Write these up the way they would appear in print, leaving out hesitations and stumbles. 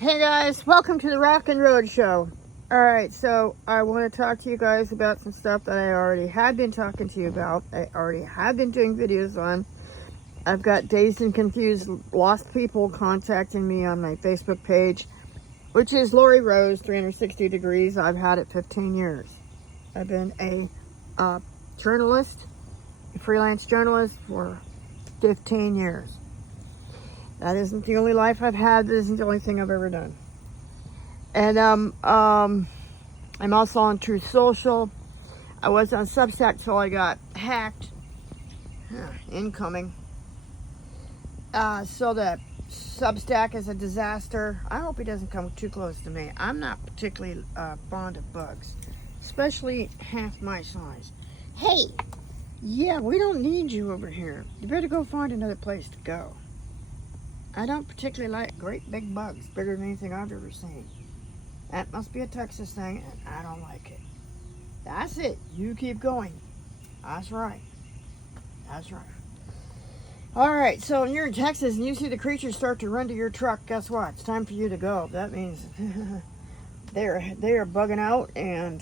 Hey guys, welcome to the Rockunroadshow. Alright, so I want to talk to you guys about some stuff that I already had been talking to you about. I already have been doing videos on. I've got dazed and confused lost people contacting me on my Facebook page, which is Laurie Rose 360 Degrees. I've had it 15 years. I've been a journalist, a freelance journalist for 15 years. That isn't the only life I've had. That isn't the only thing I've ever done. And I'm also on Truth Social. I was on Substack till I got hacked. Incoming. So that Substack is a disaster. I hope he doesn't come too close to me. I'm not particularly fond of bugs, especially half my size. Hey, yeah, we don't need you over here. You better go find another place to go. I don't particularly like great big bugs, bigger than anything I've ever seen. That must be a Texas thing, and I don't like it. That's it. You keep going. That's right. That's right. All right, so when you're in Texas and you see the creatures start to run to your truck, guess what? It's time for you to go. That means they are bugging out, and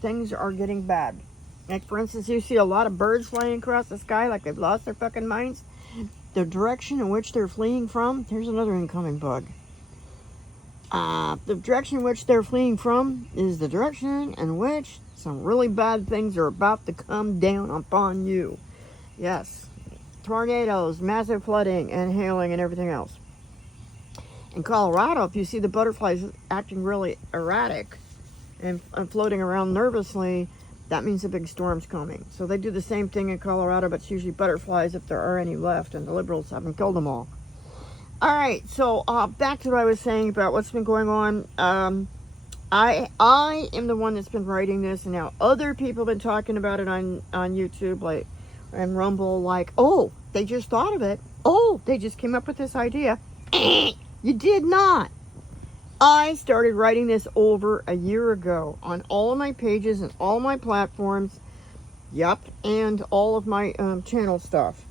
things are getting bad. Like, for instance, you see a lot of birds flying across the sky like they've lost their fucking minds. The direction in which they're fleeing from, here's another incoming bug. The direction in which they're fleeing from is the direction in which some really bad things are about to come down upon you. Yes, tornadoes, massive flooding, and hailing, and everything else. In Colorado, if you see the butterflies acting really erratic and floating around nervously, that means a big storm's coming. So they do the same thing in Colorado, but it's usually butterflies if there are any left, and the liberals haven't killed them all. All right, so back to what I was saying about what's been going on. I am the one that's been writing this, and now other people have been talking about it on YouTube, like, and Rumble, like, oh, they just thought of it. Oh, they just came up with this idea. You did not. I started writing this over a year ago on all of my pages and all my platforms. Yep, and all of my channel stuff.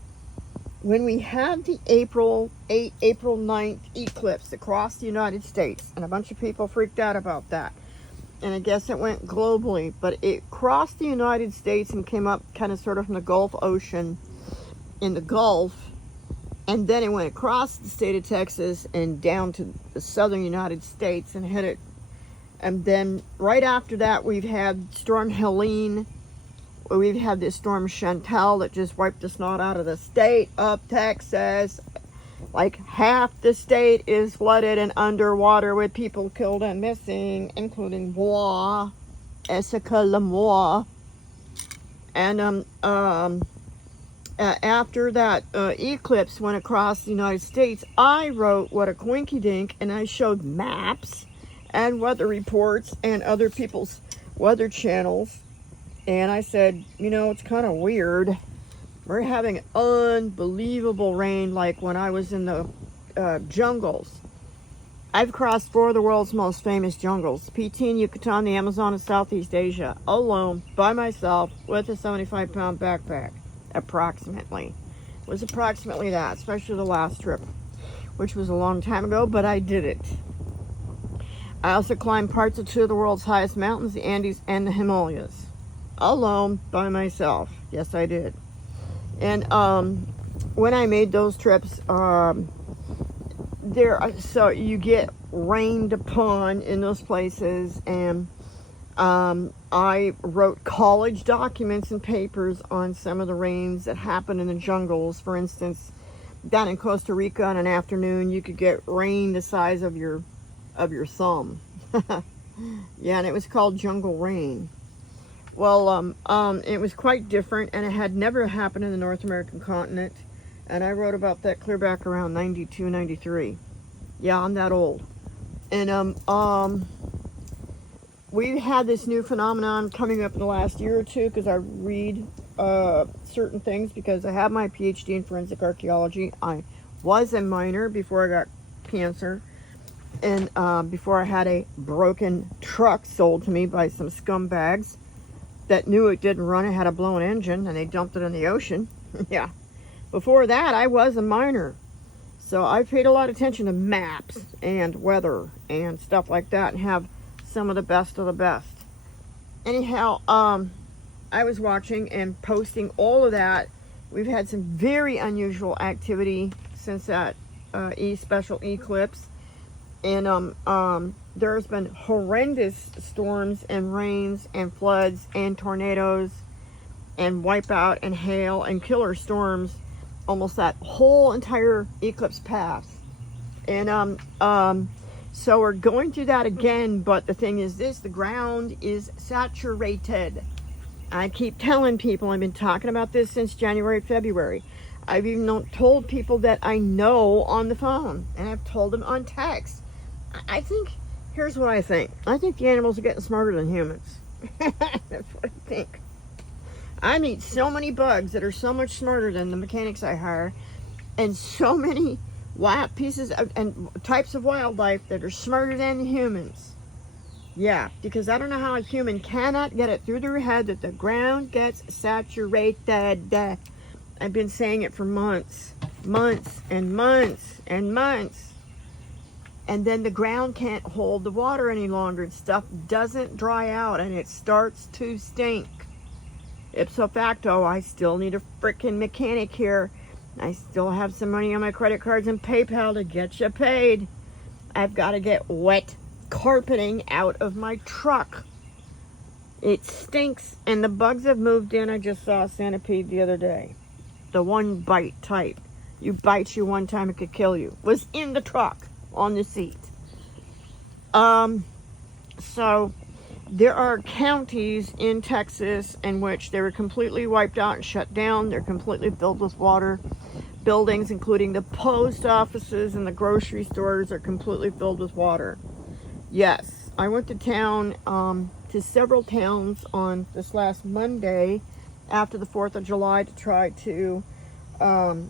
When we had the April 9th eclipse across the United States, and a bunch of people freaked out about that. And I guess it went globally, but it crossed the United States and came up kind of sort of from the Gulf Ocean in the Gulf. And then it went across the state of Texas and down to the southern United States and hit it. And then right after that, we've had Storm Helene. We've had this Storm Chantal that just wiped the snot out of the state of Texas. Like half the state is flooded and underwater with people killed and missing, including moi, Jessica Lemois. And after that eclipse went across the United States, I wrote What a Coinky Dink, and I showed maps and weather reports and other people's weather channels. And I said, you know, it's kind of weird. We're having unbelievable rain like when I was in the jungles. I've crossed 4 of the world's most famous jungles. PT in Yucatan, the Amazon, and Southeast Asia, alone, by myself, with a 75-pound backpack. Approximately. It was approximately that, especially the last trip, which was a long time ago, but I did it. I also climbed parts of 2 of the world's highest mountains, the Andes and the Himalayas, alone, by myself. Yes, I did. And when I made those trips, so you get rained upon in those places, and I wrote college documents and papers on some of the rains that happened in the jungles. For instance, down in Costa Rica in an afternoon, you could get rain the size of your thumb. Yeah, and it was called jungle rain. Well, it was quite different, and it had never happened in the North American continent. And I wrote about that clear back around 92, 93. Yeah, I'm that old. And we've had this new phenomenon coming up in the last year or two, because I read certain things, because I have my PhD in forensic archaeology. I was a miner before I got cancer, and before I had a broken truck sold to me by some scumbags that knew it didn't run. It had a blown engine, and they dumped it in the ocean. Yeah. Before that, I was a miner. So I paid a lot of attention to maps and weather and stuff like that, and have some of the best. Anyhow, I was watching and posting all of that. We've had some very unusual activity since that special eclipse, and there's been horrendous storms and rains and floods and tornadoes and wipeout and hail and killer storms almost that whole entire eclipse path. And so we're going through that again, but the thing is this: the ground is saturated. I keep telling people, I've been talking about this since January, February. I've even told people that I know on the phone, and I've told them on text. I think, here's what I think. I think the animals are getting smarter than humans. That's what I think. I meet so many bugs that are so much smarter than the mechanics I hire, and so many wild pieces of, and types of wildlife that are smarter than humans. Yeah, because I don't know how a human cannot get it through their head that the ground gets saturated. I've been saying it for months and months and months. And then the ground can't hold the water any longer, and stuff doesn't dry out, and it starts to stink. Ipso facto, I still need a freaking mechanic here. I still have some money on my credit cards and PayPal to get you paid. I've got to get wet carpeting out of my truck. It stinks, and the bugs have moved in. I just saw a centipede the other day. The one bite type. You bite you one time, it could kill you. Was in the truck on the seat. So there are counties in Texas in which they were completely wiped out and shut down. They're completely filled with water. Buildings, including the post offices and the grocery stores, are completely filled with water. Yes, I went to town, to several towns on this last Monday after the 4th of July to try to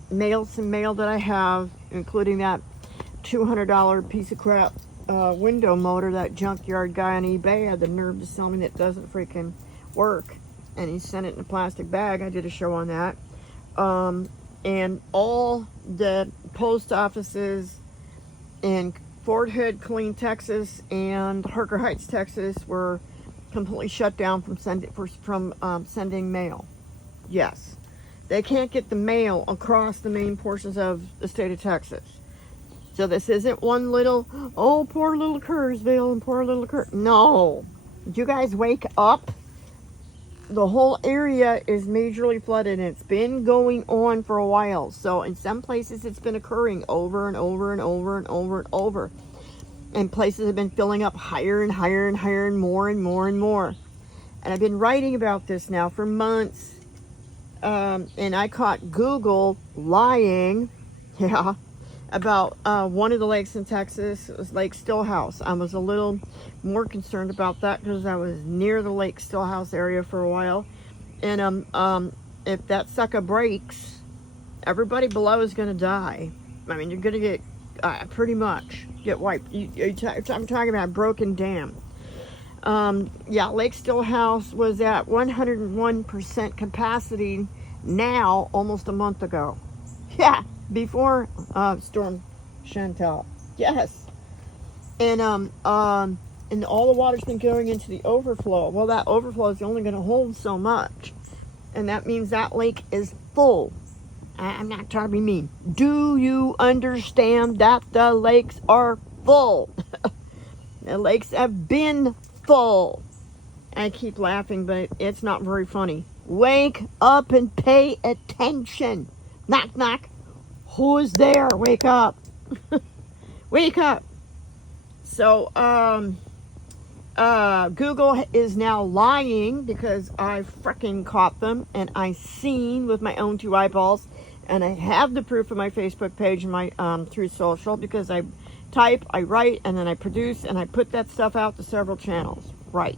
mail some mail that I have, including that $200 piece of crap window motor that junkyard guy on eBay had the nerve to sell me that doesn't freaking work, and he sent it in a plastic bag. I did a show on that. And all the post offices in Fort Hood, Killeen, Texas, and Harker Heights, Texas, were completely shut down from sending mail. Yes, they can't get the mail across the main portions of the state of Texas. So this isn't one little, oh, poor little Kerrsville and poor little No. Did you guys wake up? The whole area is majorly flooded, and it's been going on for a while. So in some places it's been occurring over and over and over and over and over. And places have been filling up higher and higher and higher and more and more and more. And I've been writing about this now for months. And I caught Google lying. Yeah. About one of the lakes in Texas. It was Lake Stillhouse. I was a little more concerned about that because I was near the Lake Stillhouse area for a while. And if that sucker breaks, everybody below is going to die. I mean, you're going to get pretty much get wiped. I'm talking about a broken dam. Yeah, Lake Stillhouse was at 101% capacity now, almost a month ago. Yeah. Before Storm Chantal. Yes. And all the water's been going into the overflow. Well, that overflow is only going to hold so much. And that means that lake is full. I'm not trying to be mean. Do you understand that the lakes are full? The lakes have been full. I keep laughing, but it's not very funny. Wake up and pay attention. Knock, knock. Who's there? Wake up. Wake up. So, Google is now lying because I freaking caught them, and I seen with my own 2 eyeballs, and I have the proof of my Facebook page and my through social, because I type, I write, and then I produce, and I put that stuff out to several channels. Right.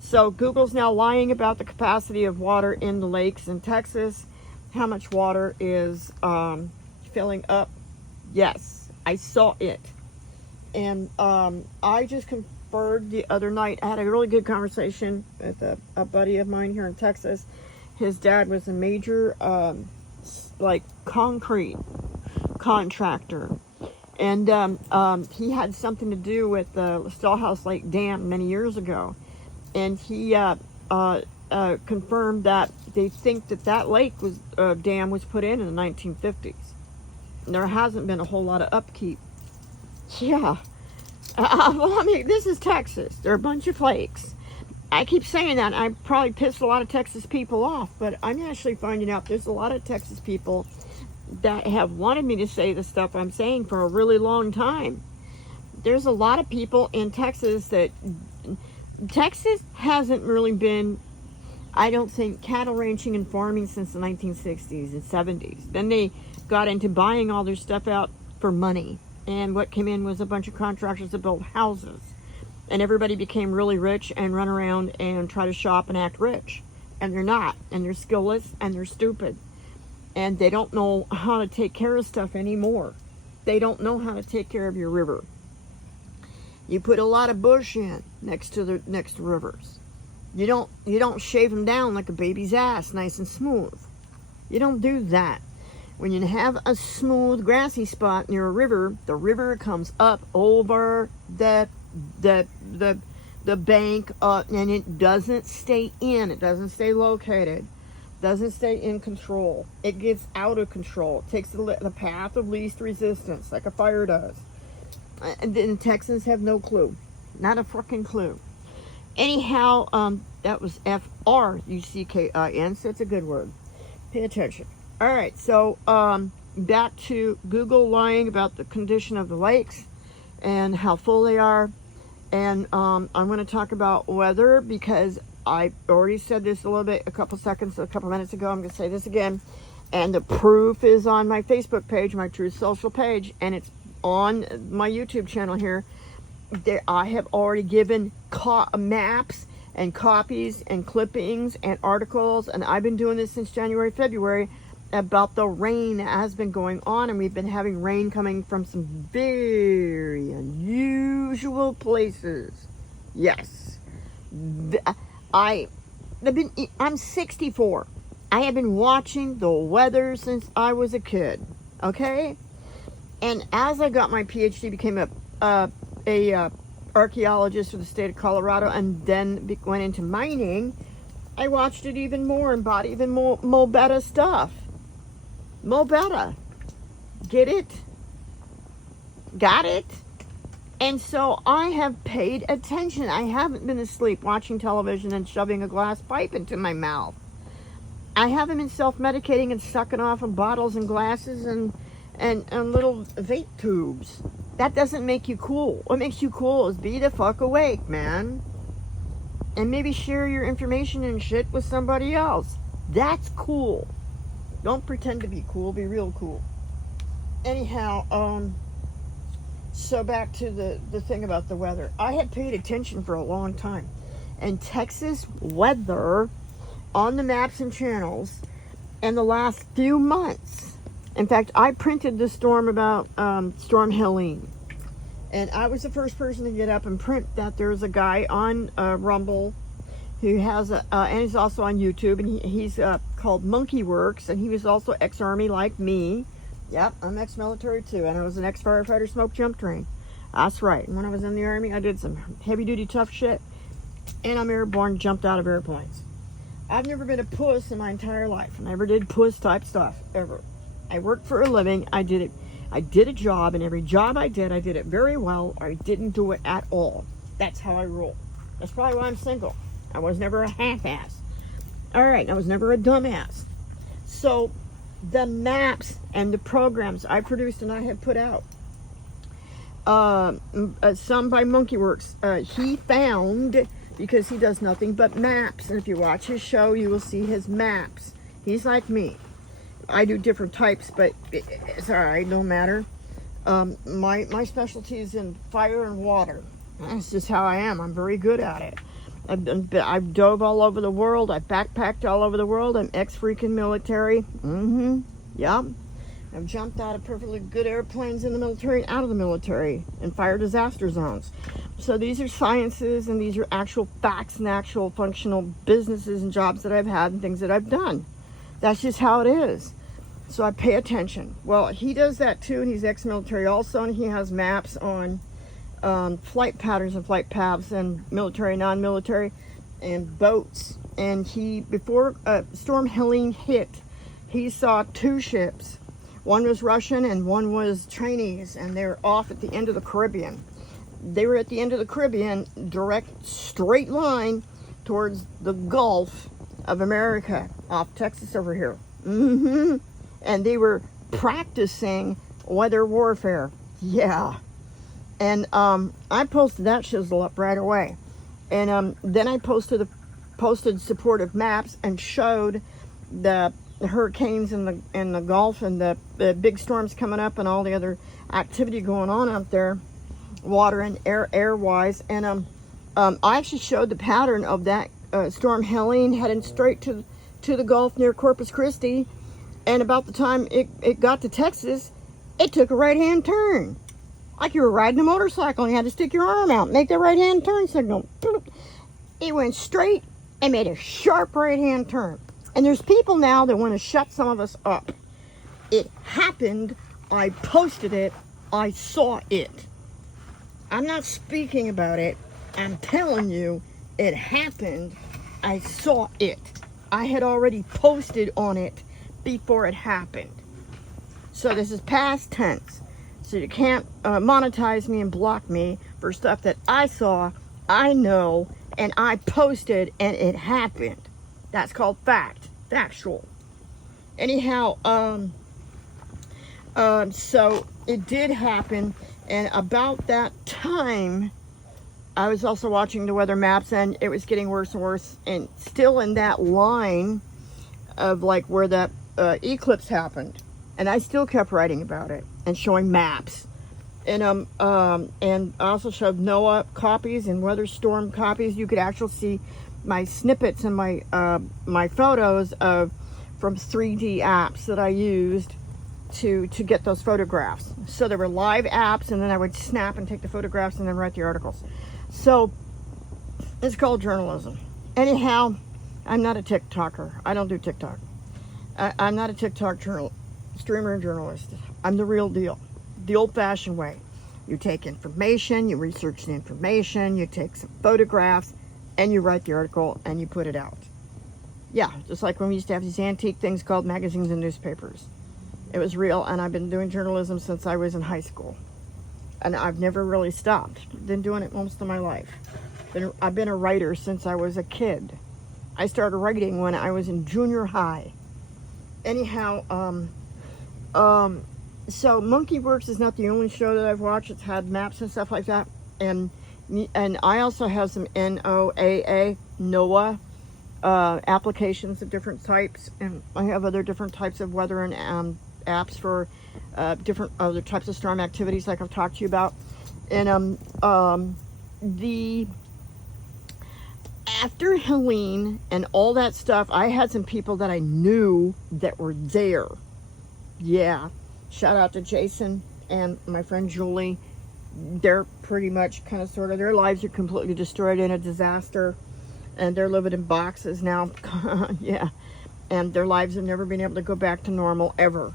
So Google's now lying about the capacity of water in the lakes in Texas. How much water is filling up? Yes, I saw it. And I just conferred the other night. I had a really good conversation with a buddy of mine here in Texas. His dad was a major like concrete contractor. And he had something to do with the Stallhouse Lake Dam many years ago. And he confirmed that they think that lake dam was put in the 1950s. And there hasn't been a whole lot of upkeep. Yeah. Well, I mean, this is Texas. They're a bunch of flakes. I keep saying that. I probably pissed a lot of Texas people off, but I'm actually finding out there's a lot of Texas people that have wanted me to say the stuff I'm saying for a really long time. There's a lot of people in Texas that... Texas hasn't really been, I don't think, cattle ranching and farming since the 1960s and 70s. Then they got into buying all their stuff out for money. And what came in was a bunch of contractors that built houses. And everybody became really rich and run around and try to shop and act rich. And they're not. And they're skillless and they're stupid. And they don't know how to take care of stuff anymore. They don't know how to take care of your river. You put a lot of bush in next to rivers. You don't shave them down like a baby's ass, nice and smooth. You don't do that. When you have a smooth grassy spot near a river, the river comes up over the bank, and it doesn't stay in. It doesn't stay located. Doesn't stay in control. It gets out of control. It takes the path of least resistance, like a fire does. And then Texans have no clue. Not a freaking clue. Anyhow, that was F-R-U-C-K-I-N, so it's a good word. Pay attention. All right, so back to Google lying about the condition of the lakes and how full they are. And I'm going to talk about weather because I already said this a couple minutes ago. I'm going to say this again. And the proof is on my Facebook page, my Truth Social page, and it's on my YouTube channel here. I have already given maps and copies and clippings and articles, and I've been doing this since January, February, about the rain that has been going on, and we've been having rain coming from some very unusual places. Yes. I'm 64. I have been watching the weather since I was a kid, okay? And as I got my PhD, became a archaeologist for the state of Colorado, and then went into mining, I watched it even more and bought even more better stuff. More better. Get it? Got it? And so I have paid attention. I haven't been asleep watching television and shoving a glass pipe into my mouth. I haven't been self-medicating and sucking off of bottles and glasses and little vape tubes. That doesn't make you cool. What makes you cool is be the fuck awake, man. And maybe share your information and shit with somebody else. That's cool. Don't pretend to be cool, be real cool. Anyhow, so back to the thing about the weather. I had paid attention for a long time. And Texas weather on the maps and channels in the last few months. In fact, I printed the storm about Storm Helene. And I was the first person to get up and print that. There's a guy on Rumble who has and he's also on YouTube, and he's called Monkey Works, and he was also ex-Army like me. Yep, I'm ex-military too, and I was an ex-firefighter smoke jump train. That's right. And when I was in the Army, I did some heavy-duty tough shit, and I'm airborne, jumped out of airplanes. I've never been a puss in my entire life. I never did puss-type stuff, ever. I worked for a living. I did it. I did a job, and every job I did it very well, or I didn't do it at all. That's how I roll. That's probably why I'm single. I was never a half-ass. All right, I was never a dumbass. So the maps and the programs I produced and I have put out, some by Monkey Works, he found, because he does nothing but maps, and if you watch his show, you will see his maps. He's like me. I do different types, but it's all right, no matter. My specialty is in fire and water. That's just how I am. I'm very good at it. I've dove all over the world. I've backpacked all over the world. I'm ex-freaking military. Yep. I've jumped out of perfectly good airplanes in the military and out of the military in fire disaster zones. So these are sciences, and these are actual facts and actual functional businesses and jobs that I've had and things that I've done. That's just how it is. So I pay attention. Well, he does that too, and he's ex-military also, and he has maps on flight patterns and flight paths and military, non-military, and boats. And he, before Storm Helene hit, he saw 2 ships. One was Russian and one was Chinese, and they were off at the end of the Caribbean. They were at the end of the Caribbean, direct, straight line towards the Gulf of America, off Texas over here. And they were practicing weather warfare. Yeah. And I posted that shizzle up right away. And then I posted supportive maps and showed the hurricanes in the Gulf and the big storms coming up and all the other activity going on out there, water and air wise. And I actually showed the pattern of that Storm Helene heading straight to the Gulf near Corpus Christi. And about the time it got to Texas, it took a right-hand turn. Like you were riding a motorcycle and you had to stick your arm out and make that right-hand turn signal. It went straight and made a sharp right-hand turn. And there's people now that want to shut some of us up. It happened. I posted it. I saw it. I'm not speaking about it. I'm telling you, it happened. I saw it. I had already posted on it before it happened. So this is past tense. So you can't monetize me and block me for stuff that I saw, I know, and I posted, and it happened. That's called factual. Anyhow, so it did happen, and about that time, I was also watching the weather maps, and it was getting worse and worse, and still in that line of like where that eclipse happened, and I still kept writing about it and showing maps, and I also showed NOAA copies and weather storm copies. You could actually see my snippets and my photos from 3D apps that I used to get those photographs. So there were live apps, and then I would snap and take the photographs and then write the articles. So it's called journalism. Anyhow, I'm not a TikToker. I don't do TikTok. I'm not a TikTok streamer and journalist. I'm the real deal. The old-fashioned way. You take information, you research the information, you take some photographs, and you write the article, and you put it out. Yeah, just like when we used to have these antique things called magazines and newspapers. It was real, and I've been doing journalism since I was in high school. And I've never really stopped. Been doing it most of my life. I've been a writer since I was a kid. I started writing when I was in junior high. Anyhow, so Monkey Works is not the only show that I've watched. It's had maps and stuff like that. And I also have some NOAA applications of different types. And I have other different types of weather and apps for different other types of storm activities like I've talked to you about. And after Helene and all that stuff, I had some people that I knew that were there. Yeah. Shout out to Jason and my friend Julie. They're pretty much kind of sort of, their lives are completely destroyed in a disaster. And they're living in boxes now. Yeah. And their lives have never been able to go back to normal ever.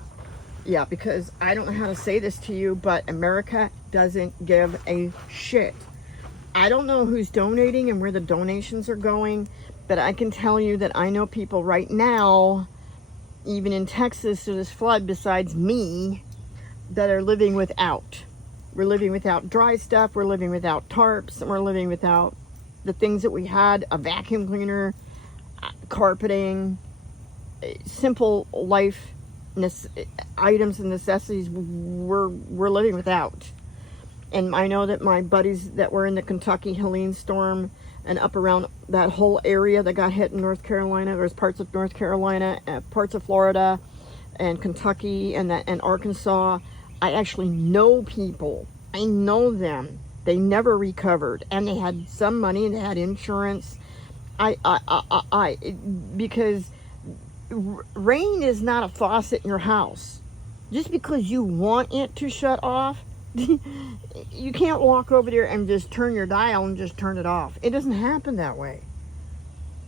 Yeah, because I don't know how to say this to you, but America doesn't give a shit. I don't know who's donating and where the donations are going, but I can tell you that I know people right now, even in Texas, through this flood, besides me, that are living without. We're living without dry stuff, we're living without tarps, and we're living without the things that we had, a vacuum cleaner, carpeting, simple life items and necessities we're living without. And I know that my buddies that were in the Kentucky Helene storm and up around that whole area that got hit in North Carolina, there's parts of North Carolina, parts of Florida, and Kentucky, and Arkansas. I actually know people. I know them. They never recovered, and they had some money, and they had insurance. Because rain is not a faucet in your house. Just because you want it to shut off, you can't walk over there and just turn your dial and just turn it off. It doesn't happen that way.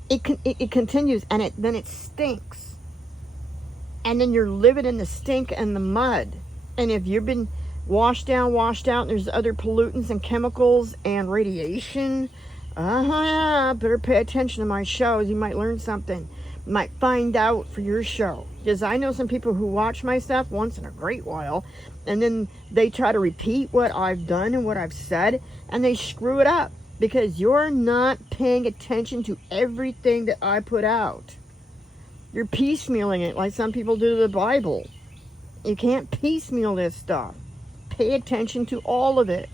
It continues, and then it stinks. and then you're living in the stink and the mud. And if you've been washed out, and there's other pollutants and chemicals and radiation, better pay attention to my shows. You might learn something. You might find out for your show. Because I know some people who watch my stuff once in a great while, and then they try to repeat what I've done and what I've said, and they screw it up because you're not paying attention to everything that I put out. You're piecemealing it like some people do to the Bible. You can't piecemeal this stuff. Pay attention to all of it.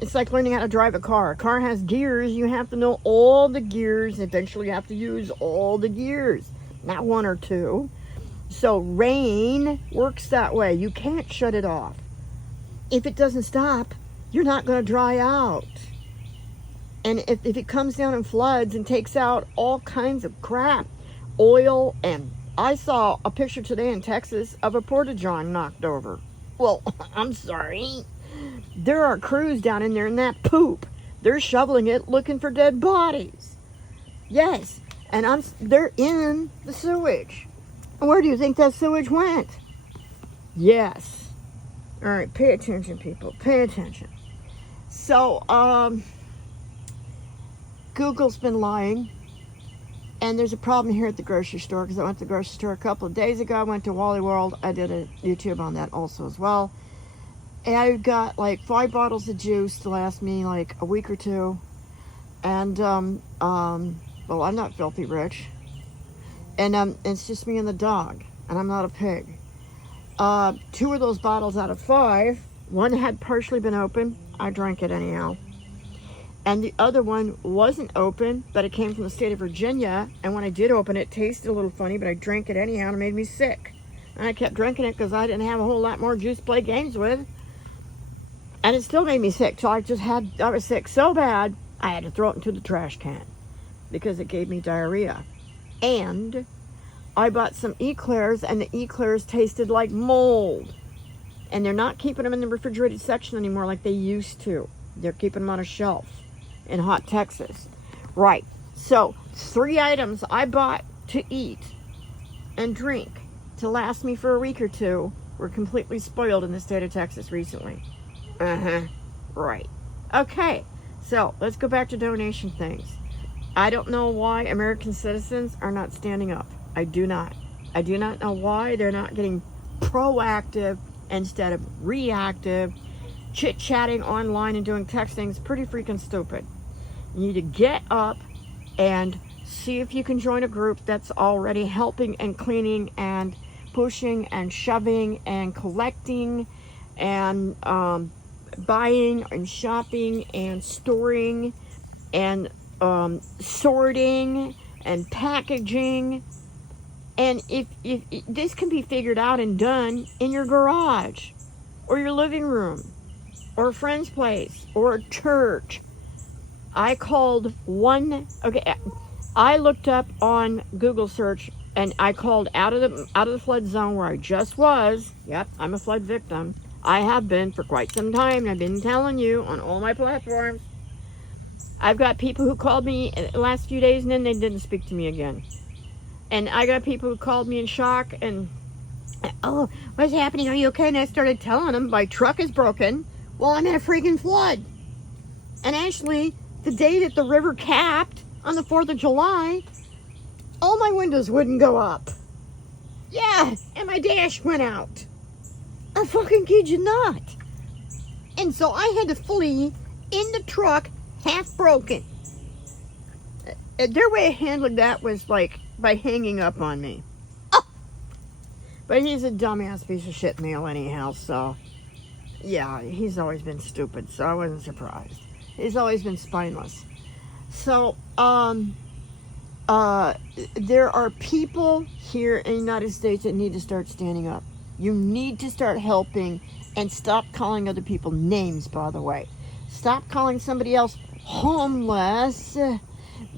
It's like learning how to drive a car. A car has gears. You have to know all the gears. Eventually you have to use all the gears, not one or two. So rain works that way. You can't shut it off. If it doesn't stop, you're not going to dry out. And if it comes down and floods and takes out all kinds of crap, oil, and I saw a picture today in Texas of a porta-john knocked over. Well, I'm sorry. There are crews down in there in that poop. They're shoveling it looking for dead bodies. Yes, and they're in the sewage. Where do you think that sewage went? Yes. All right, pay attention, people. Pay attention. So, Google's been lying. And there's a problem here at the grocery store because I went to the grocery store a couple of days ago. I went to Wally World. I did a YouTube on that also as well. And I got like 5 bottles of juice to last me like a week or two. And, well, I'm not filthy rich. And it's just me and the dog. And I'm not a pig. 2 of those bottles out of 5, one had partially been open. I drank it anyhow. And the other one wasn't open, but it came from the state of Virginia. And when I did open it, it tasted a little funny, but I drank it anyhow and it made me sick. And I kept drinking it because I didn't have a whole lot more juice to play games with. And it still made me sick. So I was sick so bad, I had to throw it into the trash can because it gave me diarrhea. And I bought some eclairs, and the eclairs tasted like mold. And they're not keeping them in the refrigerated section anymore like they used to. They're keeping them on a shelf in hot Texas. Right. So 3 items I bought to eat and drink to last me for a week or two were completely spoiled in the state of Texas recently. Right. Okay. So let's go back to donation things. I don't know why American citizens are not standing up. I do not. I do not know why they're not getting proactive instead of reactive. Chit-chatting online and doing texting is pretty freaking stupid. You need to get up and see if you can join a group that's already helping and cleaning and pushing and shoving and collecting and buying and shopping and storing and sorting and packaging. And if this can be figured out and done in your garage or your living room or a friend's place or a church. I looked up on Google search and I called out of the flood zone where I just was. Yep, I'm a flood victim. I have been for quite some time, and I've been telling you on all my platforms. I've got people who called me the last few days and then they didn't speak to me again. And I got people who called me in shock and, oh, what's happening? Are you okay? And I started telling them my truck is broken. Well, I'm in a freaking flood. And actually, the day that the river capped on the 4th of July, all my windows wouldn't go up. Yeah, and my dash went out. I fucking kid you not. And so I had to flee in the truck, half broken. Their way of handling that was like by hanging up on me. Oh! But he's a dumbass piece of shit male anyhow, so yeah, he's always been stupid, so I wasn't surprised. He's always been spineless. So, there are people here in the United States that need to start standing up. You need to start helping and stop calling other people names, by the way. Stop calling somebody else homeless,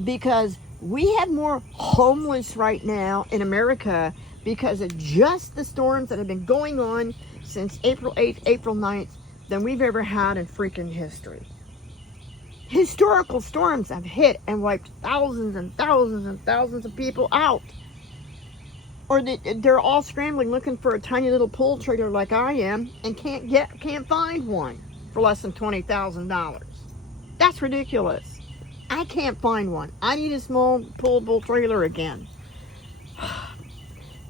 because we have more homeless right now in America because of just the storms that have been going on since April 8th, April 9th than we've ever had in freaking history. Historical storms have hit and wiped thousands and thousands and thousands of people out. Or they're all scrambling looking for a tiny little pool trailer like I am and can't find one for less than $20,000. That's ridiculous. I can't find one. I need a small pullable trailer again.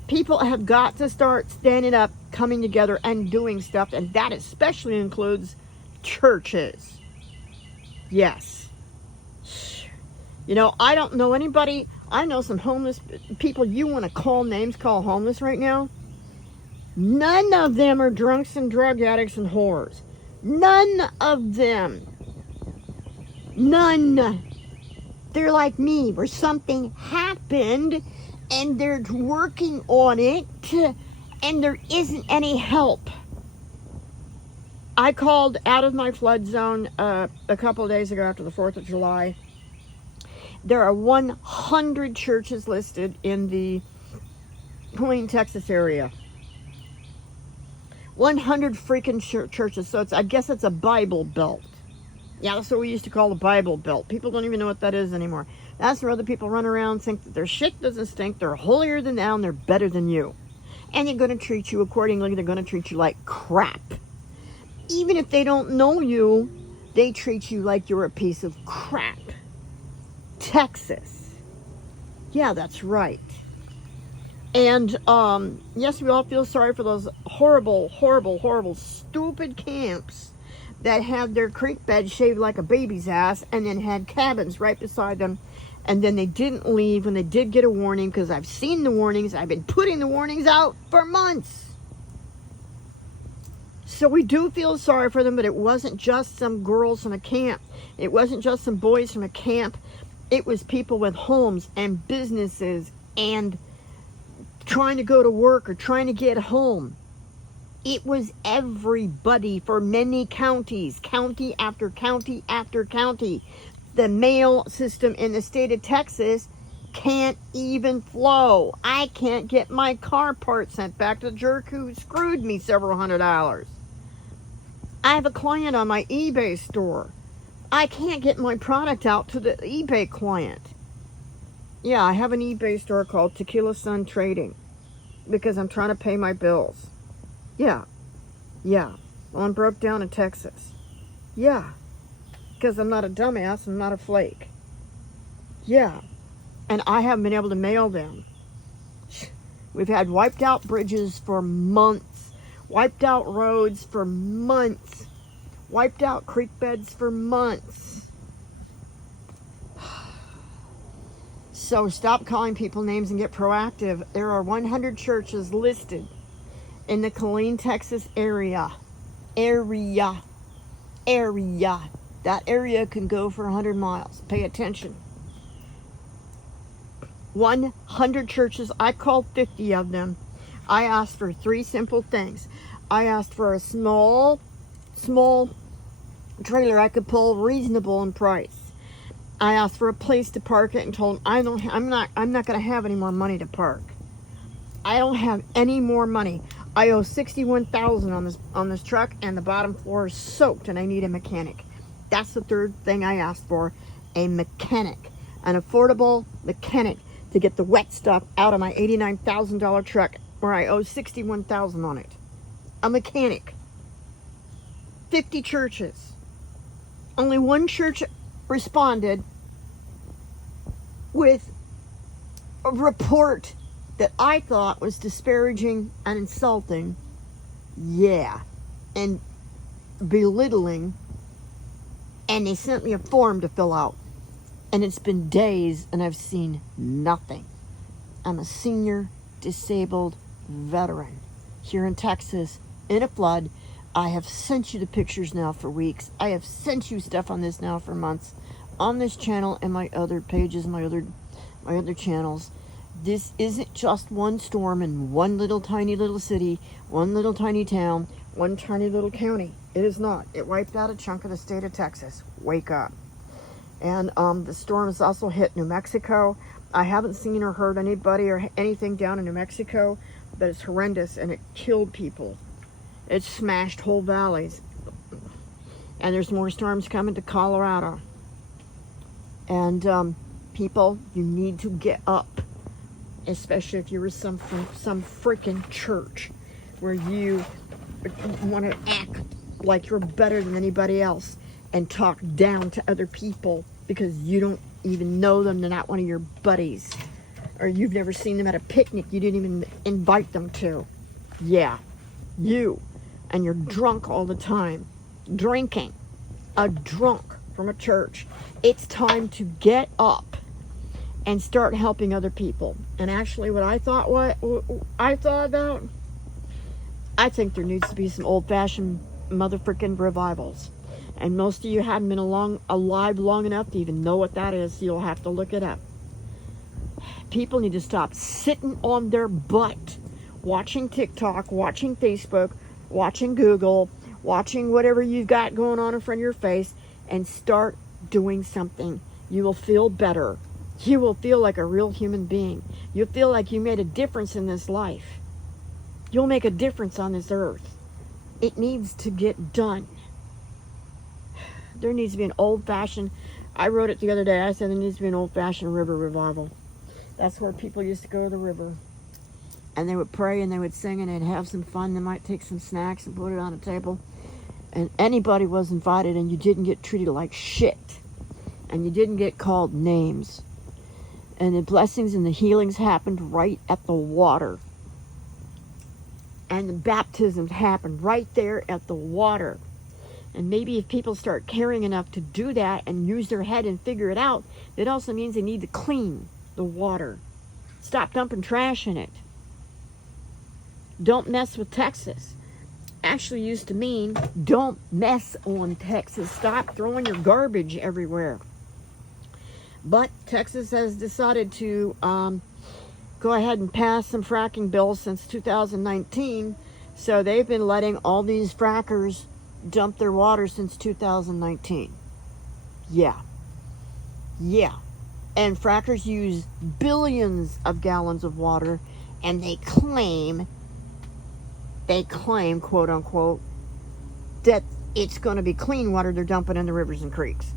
People have got to start standing up, coming together, and doing stuff, and that especially includes churches. Yes. You know, I don't know anybody. I know some homeless people you want to call names, call homeless right now. None of them are drunks and drug addicts and whores. None of them. None. They're like me, where something happened and they're working on it and there isn't any help. I called out of my flood zone a couple of days ago after the 4th of July. There are 100 churches listed in the Killeen, Texas area. 100 freaking churches. So I guess it's a Bible Belt. Yeah, that's what we used to call the Bible Belt. People don't even know what that is anymore. That's where other people run around and think that their shit doesn't stink. They're holier than thou and they're better than you. And they're going to treat you accordingly. They're going to treat you like crap. Even if they don't know you, they treat you like you're a piece of crap. Texas. Yeah, that's right. And, yes, we all feel sorry for those horrible, horrible, horrible, stupid camps that had their creek bed shaved like a baby's ass and then had cabins right beside them. And then they didn't leave when they did get a warning, because I've seen the warnings. I've been putting the warnings out for months. So we do feel sorry for them, but it wasn't just some girls from a camp. It wasn't just some boys from a camp. It was people with homes and businesses and trying to go to work or trying to get home. It was everybody for many counties, county after county after county. The mail system in the state of Texas can't even flow. I can't get my car part sent back to the jerk who screwed me several $100s. I have a client on my eBay store. I can't get my product out to the eBay client. Yeah, I have an eBay store called Tequila Sun Trading because I'm trying to pay my bills. Yeah. Well, I'm broke down in Texas. Yeah. Because I'm not a dumbass. I'm not a flake. Yeah. And I haven't been able to mail them. We've had wiped out bridges for months. Wiped out roads for months. Wiped out creek beds for months. So stop calling people names and get proactive. There are 100 churches listed in the Killeen, Texas area. That area can go for 100 miles. Pay attention. 100 churches. I called 50 of them. I asked for 3 simple things. I asked for a small trailer I could pull, reasonable in price. I asked for a place to park it and told them I'm not going to have any more money to park. I don't have any more money. I owe $61,000 on this truck, and the bottom floor is soaked, and I need a mechanic. That's the third thing I asked for, a mechanic, an affordable mechanic to get the wet stuff out of my $89,000 truck where I owe $61,000 on it. A mechanic. 50 churches. Only one church responded with a report that I thought was disparaging and insulting. Yeah. And belittling. And they sent me a form to fill out. And it's been days and I've seen nothing. I'm a senior disabled veteran here in Texas in a flood. I have sent you the pictures now for weeks. I have sent you stuff on this now for months on this channel and my other pages, my other channels. This isn't just one storm in one little tiny little city, one little tiny town, one tiny little county. It is not. It wiped out a chunk of the state of Texas. Wake up. And the storm has also hit New Mexico. I haven't seen or heard anybody or anything down in New Mexico, but it's horrendous and it killed people. It smashed whole valleys. And there's more storms coming to Colorado. And people, you need to get up. especially if you were from some freaking church where you want to act like you're better than anybody else and talk down to other people because you don't even know them, they're not one of your buddies, or you've never seen them at a picnic you didn't even invite them to. Yeah, you. And you're drunk all the time, drinking, a drunk from a church. It's time to get up and start helping other people. And actually what I thought about, I think there needs to be some old-fashioned motherfucking revivals. And most of you haven't been alive long enough to even know what that is, so you'll have to look it up. People need to stop sitting on their butt, watching TikTok, watching Facebook, watching Google, watching whatever you've got going on in front of your face, and start doing something. You will feel better. You will feel like a real human being. You'll feel like you made a difference in this life. You'll make a difference on this earth. It needs to get done. There needs to be an old-fashioned, I wrote it the other day, I said there needs to be an old-fashioned river revival. That's where people used to go to the river. And they would pray and they would sing and they'd have some fun. They might take some snacks and put it on a table. And anybody was invited, and you didn't get treated like shit. And you didn't get called names. And the blessings and the healings happened right at the water. And the baptisms happened right there at the water. And maybe if people start caring enough to do that and use their head and figure it out, it also means they need to clean the water. Stop dumping trash in it. Don't mess with Texas. Actually used to mean don't mess on Texas. Stop throwing your garbage everywhere. But Texas has decided to go ahead and pass some fracking bills since 2019. So they've been letting all these frackers dump their water since 2019. Yeah. And frackers use billions of gallons of water, and they claim, quote unquote, that it's going to be clean water they're dumping in the rivers and creeks.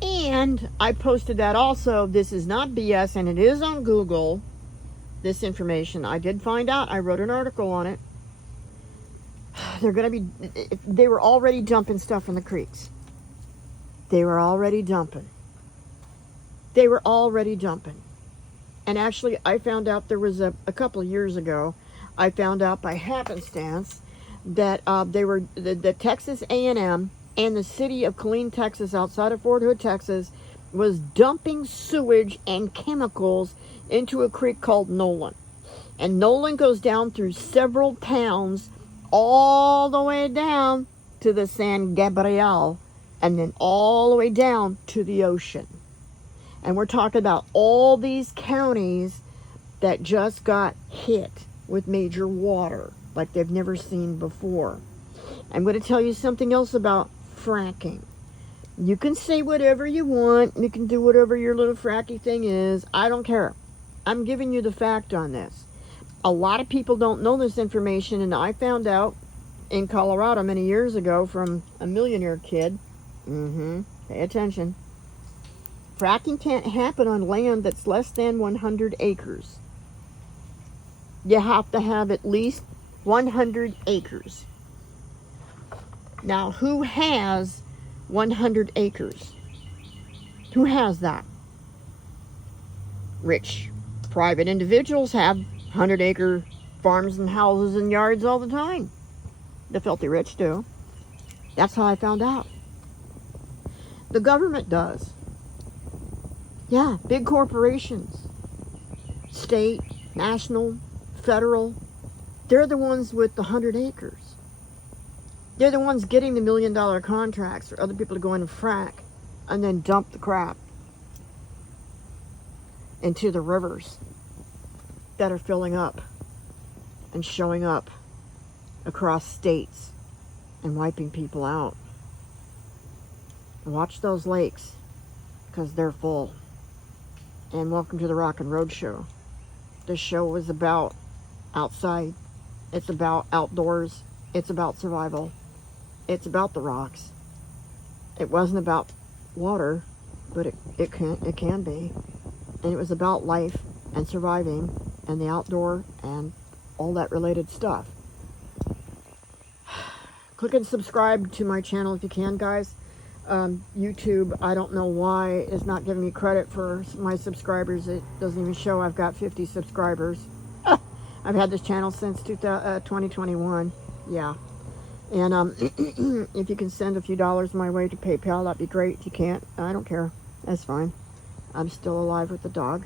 And I posted that also. This is not BS, and it is on Google, this information. I did find out. I wrote an article on it. They were already dumping stuff in the creeks. They were already dumping. And actually, I found out there was a couple of years ago, I found out by happenstance that the Texas A&M and the city of Killeen, Texas, outside of Fort Hood, Texas, was dumping sewage and chemicals into a creek called Nolan. And Nolan goes down through several towns all the way down to the San Gabriel, and then all the way down to the ocean. And we're talking about all these counties that just got hit with major water like they've never seen before. I'm going to tell you something else about fracking. You can say whatever you want. You can do whatever your little fracky thing is. I don't care. I'm giving you the fact on this. A lot of people don't know this information, and I found out in Colorado many years ago from a millionaire kid. Pay attention. Fracking can't happen on land that's less than 100 acres. You have to have at least 100 acres. Now, who has 100 acres? Who has that? Rich private individuals have 100-acre farms and houses and yards all the time. The filthy rich do. That's how I found out. The government does. Yeah, big corporations. State, national, federal. They're the ones with the 100 acres. They're the ones getting the $1 million contracts for other people to go in and frack and then dump the crap into the rivers that are filling up and showing up across states and wiping people out. Watch those lakes, because they're full. And welcome to the Rockunroadshow. This show is about outside. It's about outdoors. It's about survival. It's about the rocks. It wasn't about water, but it can be. And it was about life and surviving and the outdoor and all that related stuff. Click and subscribe to my channel if you can, guys. YouTube, I don't know why, is not giving me credit for my subscribers. It doesn't even show I've got 50 subscribers. I've had this channel since 2021. Yeah. And if you can send a few dollars my way to PayPal, that'd be great. If you can't, I don't care. That's fine. I'm still alive with the dog.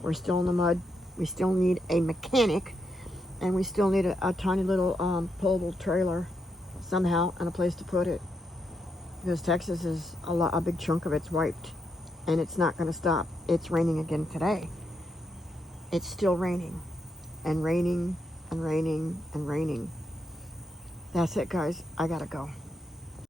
We're still in the mud. We still need a mechanic. And we still need a tiny little pullable trailer somehow and a place to put it. Because Texas is a big chunk of it's wiped. And it's not going to stop. It's raining again today. It's still raining. And raining and raining and raining. That's it, guys. I gotta go.